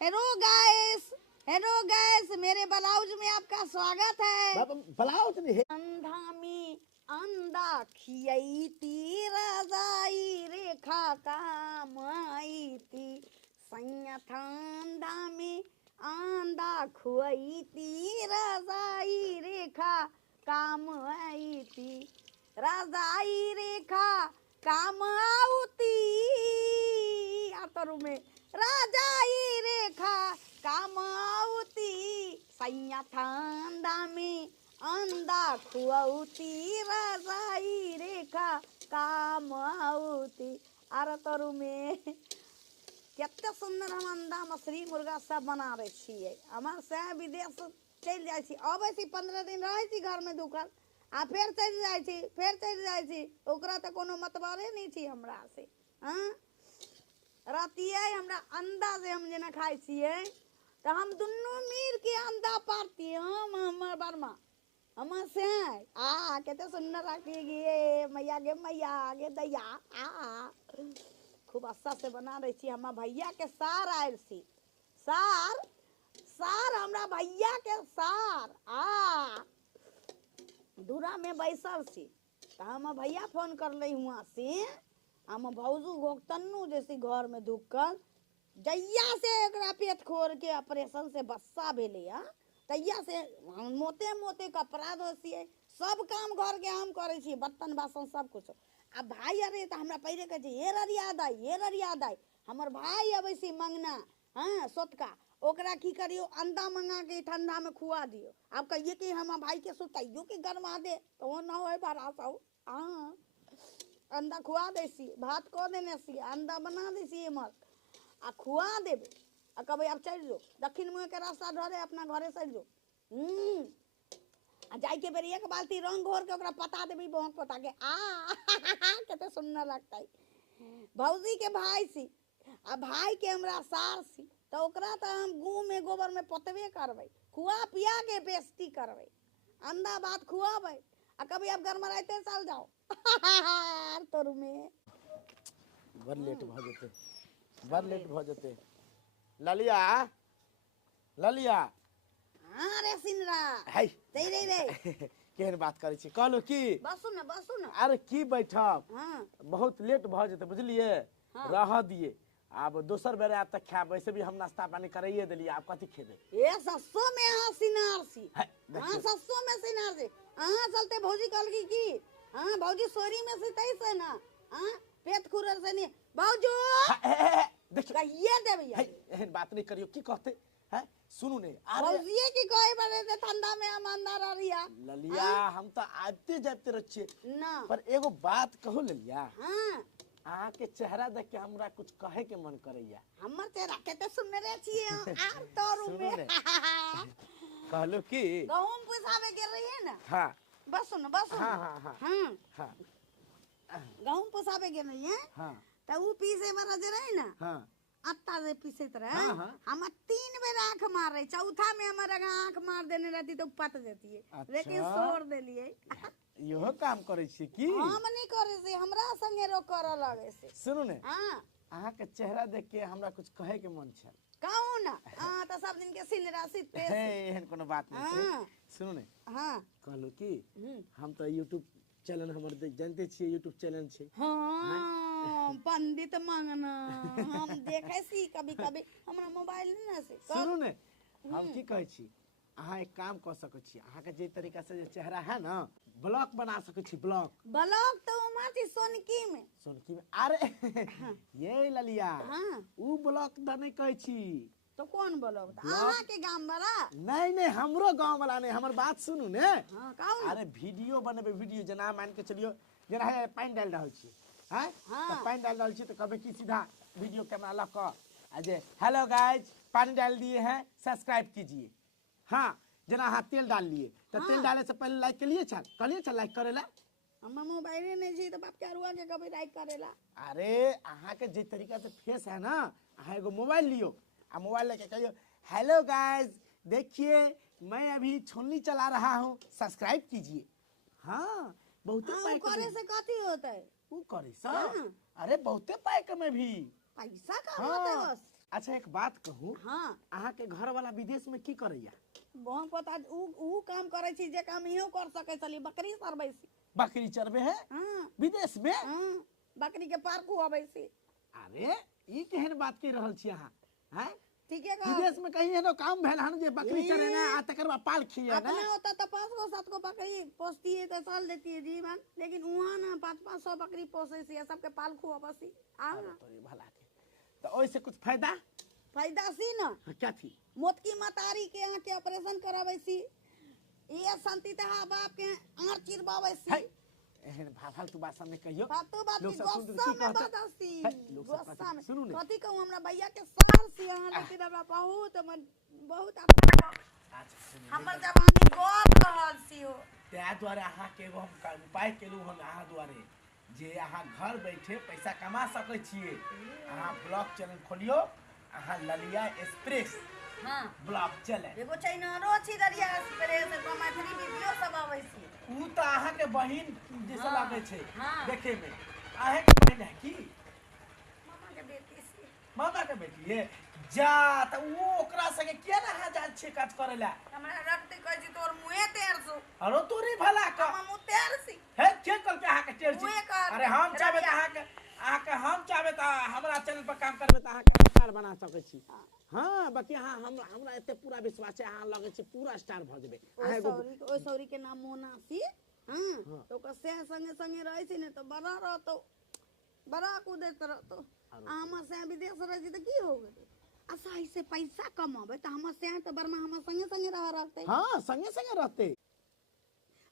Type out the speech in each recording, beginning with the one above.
Hello guys, मेरे blouse में आपका स्वागत है। ब्लाउज नहीं है। अंधा में अंधा खियाई ती रजाई रेखा काम आई थी। संयथा में अंधा खुआई ती रजाई रेखा काम आई थी। रजाई रेखा काम आउती आतरू में राजाई रेखा कामावती सैया थांदा में अंदा खुआती राजाई रेखा कामावती आर तरु में कते सुंदर हम अंडा मछली मुर्गा सब बना रहे छिए। हमार से विदेश चल जाए छी, अबै छी 15 दिन रहे छी घर में दुखल आ फिर चल जाए छी, ओकरा त कोनो मतबारे नहीं छी हमरा से। हां रातिए हमरा अंडा से हम जेना खाई छिए तो हम दुनू मिल के अंडा पारती हम हमर बर्मा हम से आ केते सुंदर लागती गे मैया गे दैया आ खूब अच्छा से बना रही छी। हम भैया के सार आयल छी, सार हमरा भैया के सार आ दूरा में बैसल छी तो हम भैया फोन कर ले हुआ से हम भौजू घोकतन्नू जैसी घर में ढुकल जैया से एकरा पेट खोर के ऑपरेशन से बस्सा भेले तैया से मोते मोते कपड़ा धोसिए सब काम घर के हम करे छी, बर्तन बासन सब कुछ। आ भाई अरे तो हमरा पहले कहे ये ररिया दाई हमर भाई अबै छी मंगना हाँ सोतका ओकरा की करियो अंडा मंगा के ठंडा में खुआ दियो। अब कहिए कि हम भाई के सुताइयो के गरमा दे तो वो ना होए बड़ा सा हाँ अंडा खुआ देसी भात को देने सी अंडा बना देसी मत आ खुआ देबे आ कबे अब चल जो दक्षिण मुँह के रास्ता धरे अपना घरे चल जो आ जाई के बेरी एक बाल्टी रंग घोर के ओकरा पता देबी बहु पता के केते सुंदर लगता है। भौजी के भाई सी आ भाई के हमरा सार सी तो ओकरा तो हम गू में गोबर में पतबे करबै खुआ पिया के बेइज्जती करबै अंडा भात खुआबै आ कभी अब घर में रहते चल जाओ तोरू में बड़ लेट भ जते ललिया हां रे सिनरा हाय दे रे केहन बात करे छी कहलो की बसु न अरे की बैठब हां बहुत लेट भ जते बुझलिए रह दिए अब दोसर बेर आब तक खाब वैसे भी हम नाश्ता पानी कराइए देलिए आप कथी खेबे ए सस्सो में हां सिनार सी हां सस्सो में सिनार सी हां चलते भौजी कल की हां भौजी सोरी में से तैसे ना हां पेट खुरर से नहीं भौजू देखिए ये दे भैया एहन बात नहीं करियो की कहते हैं सुनू ने भौजी की कहे बड़े से ठंडा में हम अंदर आ रिया ललिया हम तो आते जाते रहे ना पर एगो बात कहू ललिया हां अहाँ के चेहरा देख के हमरा कुछ कहे के मन करैया हमर चेहरा केते सुनने रे छिए आर तोरू में कहलो की गहूम पुसावे के रहिए ना हां बस सुन हां गहूम पुसावे के नहीं है हां तो ऊ पीसे वाला जे रहे ना हां अत्ता से पीसत रहे हाँ। हम 3 बेर आंख मार रहे चौथा में हमारा आंख मार देने रहती तो पट जाती है अच्छा। लेकिन छोड़ देलिए इहो काम करे छी की हम नहीं करे से हमरा संगे रो कर लगे से सुनू ने हां अहाँ के चेहरा देख के हमरा कुछ कहे के मन छल कहू ना हां तो सब दिन के सिनरा सीते एहन कोनो बात नहीं छै सुनू ने हां कहलो की हम तो YouTube चैनल हमर जानते छिए YouTube चैनल छै हां पंडित मंगना हम देखे सी कभी हमरा मोबाइल नहीं ना से सुनू ने हम की कहै छी अहाँ एक काम कर सकै छी अहाँ के जे तरीका से जे चेहरा है ना ब्लॉक बना सकै छी ब्लॉक तो उमर थी सोनकी में अरे ये ललिया हां ऊ ब्लॉक द नहीं कहै छी तो कौन ब्लॉक अहाँ के गांव वाला नहीं हमरो गांव वाला नहीं हमर बात सुनू ने हां कहू अरे वीडियो बनबे वीडियो जना मान के चलियो जना है पानी डाल रहल छी हैं तो पानी डाल रहल छी तो कबे की सीधा वीडियो कैमरा ला क अजे हेलो गाइस पानी डाल दिए हैं सब्सक्राइब कीजिए हाँ जना हाँ तेल डाल लिए तो तेल डालने से पहले लाइक के लिए चल लाइक करेला हम मोबाइल नहीं छी तो बाप के अरुआ के कभी लाइक करेला अरे अहाँ के जे तरीका से फेस है ना अहाँ एगो मोबाइल लियो आ मोबाइल लेके कहियो हेलो गाइस देखिए मैं अभी छोलनी चला रहा हूँ सब्सक्राइब कीजिए हाँ बहुत करे से कथी होता है वो करे सा अरे बहुते पाई में भी पैसा का होता है बस अच्छा एक बात कहूँ, हाँ अहाँ के घर वाला विदेश में की करैया? बहुत पता ऊ काम करे छी जे काम इहो कर सके छली, बकरी चरबै छी। बकरी चरबे है हाँ विदेश में? हाँ बकरी के पार खुआबै छी। अरे ई केहन बात कह रहल छी अहाँ? हैं ठीके कह विदेश में कहीं एनो काम भेल हन जे बकरी चरेना आ तकर बाद पाल खिएना? अपने होता तो 5 गो 7 गो बकरी पोसती है तो चल देती है जीवन, लेकिन वहाँ ना 500 बकरी पोसे छी, सबके पाल खुआबै छी। आ तोरे भला के तो ओइसे कुछ फायदा? फायदा सी ना, क्या थी? मोतकी मतारी के आँख के ऑपरेशन कराबै छी, ये शांति तहा बाप के आँख चिरबाबै छी। है एहन फालतू बात सब नहीं कहियो। फालतू बात लोग की सब सुन गुस्सा की में कहते? बात आसी, है, लोग सब गुस्सा कहते, में सुनू ने। कथी कहूँ, हमरा भैया के सार छी अहाँ, लेकिन हमरा बहुत अच्छा अच्छा सुनू, हमर जवानी गोल रहल छी हो। त्या द्वारे अहाँ के एगो हम उपाय केलू हन अहाँ द्वारे, जे अहाँ घर बैठे पैसा कमा सकै छिए। अहाँ ब्लॉग चैनल खोलियो, अहाँ ललिया एक्सप्रेस हाँ ब्लॉग चले। एगो चैनलो छी दरिया एक्सप्रेस पर मैथिली वीडियो सब आबै छी। ऊ तो अहाँ के बहिन जैसे हाँ, लागे छे हाँ। देखे में। अहाँ के बहिन है की? मामा के बेटी छी। मामा के बेटी है? जा त वो ओकरा संगे किया ना अहाँ जा छे काज करेला? हमरा रखते कहै छी तोर मुंहे टेढ़ सो। अरो तोरे भला का हम मुंह टेढ़ छी। है के कल के अहाँ के टेढ़ छी? उहे कहल अरे हम के, चाहबे त रबिया। अहाँ के हम चाहबे त हमरा चैनल पर काम करबे त अहाँ के स्टार बना सकै छी। हां बाकी अहाँ हमरा एते पूरा विश्वास है, अहाँ लगे छी पूरा स्टार भ जेबे। अहाँ एगो ओ सौरी के नाम मोना छी। हां तो ओकर से संगे संगे रहै छी ने तो बड़ा रहतो, बड़ा कूदैत रहतो। हम से विदेश रह छी त की हो गेलै? असाई से पैसा कमाबे त हम से तो बर्मा हम संगे संगे रह रहते। हां संगे संगे रहते।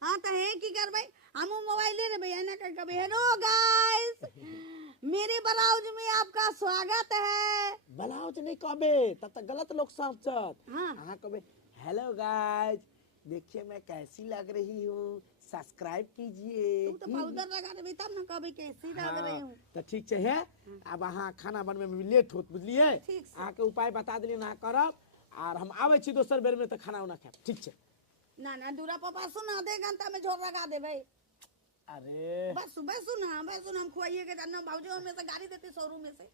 हाँ तो है की करबे, हम मोबाइल ले लेबे ना कर कबे हेलो गाइस मेरे ब्लाउज में आपका स्वागत है। ब्लाउज नहीं कहबे तब तक गलत लोग समझत। हाँ अहाँ कहबे हेलो गाइस देखिए मैं कैसी लग रही हूँ, सब्सक्राइब कीजिए। तू तो पाउडर लगा देबे तब ना कबे कैसी लग रही हूँ। तो ठीक है। अब अहाँ खाना बनवे में लेट होत बुझलिए। ठीक से। अहाँ के उपाय बता दिली ना करब और हम आवे छी दोसर बेर में तो खाना उना खाब। ठीक है ना ना दूरा पापा सुना दे घंटा में झोर लगा देबे। अरे बस सुना हम खुआइए के ना भाऊजी में से गाड़ी देती शोरूम में से।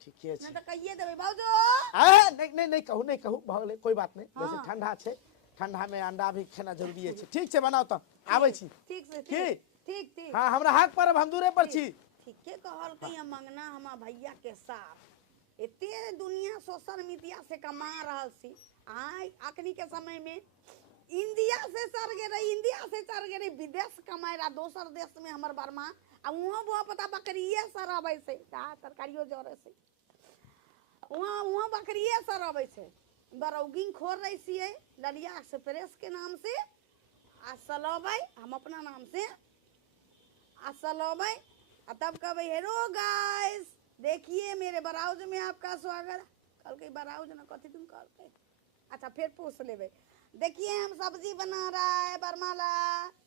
ठीक है ना तो कहिए देबे भाऊजी। नहीं कहू भगले कोई बात नहीं। हाँ। वैसे ठंडा छे, ठंडा में अंडा भी खाना जरूरी है। ठीक है बनाओ तो आवे छी। ठीक से की? ठीक ठीक हाँ हमरा हक पर हम दूरे पर छी। ठीके कहल कहीं मंगना हमार भैया के साथ इतने दुनिया सोशल मीडिया से कमा रहल सी। आई अखनी के समय में इंडिया से चढ़ गए विदेश कमाए रहा दोसर देश में हमर बर्मा आ वहाँ बुआ पता बकरिए सर अबै से तरकारियो जरे से वहाँ बकरिए सर अबै से। बरौगिंग खोर रही छिए ललिया एक्सप्रेस के नाम से आ सलबै हम अपना नाम से आ सलबै आ तब कहबै हेलो गाइस देखिए मेरे ब्लाउज में आपका स्वागत। कल के ब्लाउज ना कथी तुम कहते? अच्छा फिर पूछ लेबे देखिए हम सब्जी बना रहा है बर्माला,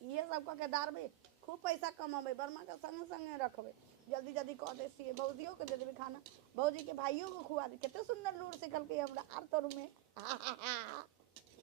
ये सब कह के दारबे खूब पैसा कमाबे। बर्मा के संगे संगे रखबे, जल्दी जल्दी कह दे सी भौजियों के दे देबे खाना, भौजी के भाइयों को खुआ दे। कितने सुंदर लूर से कल के हमरा आर तोर में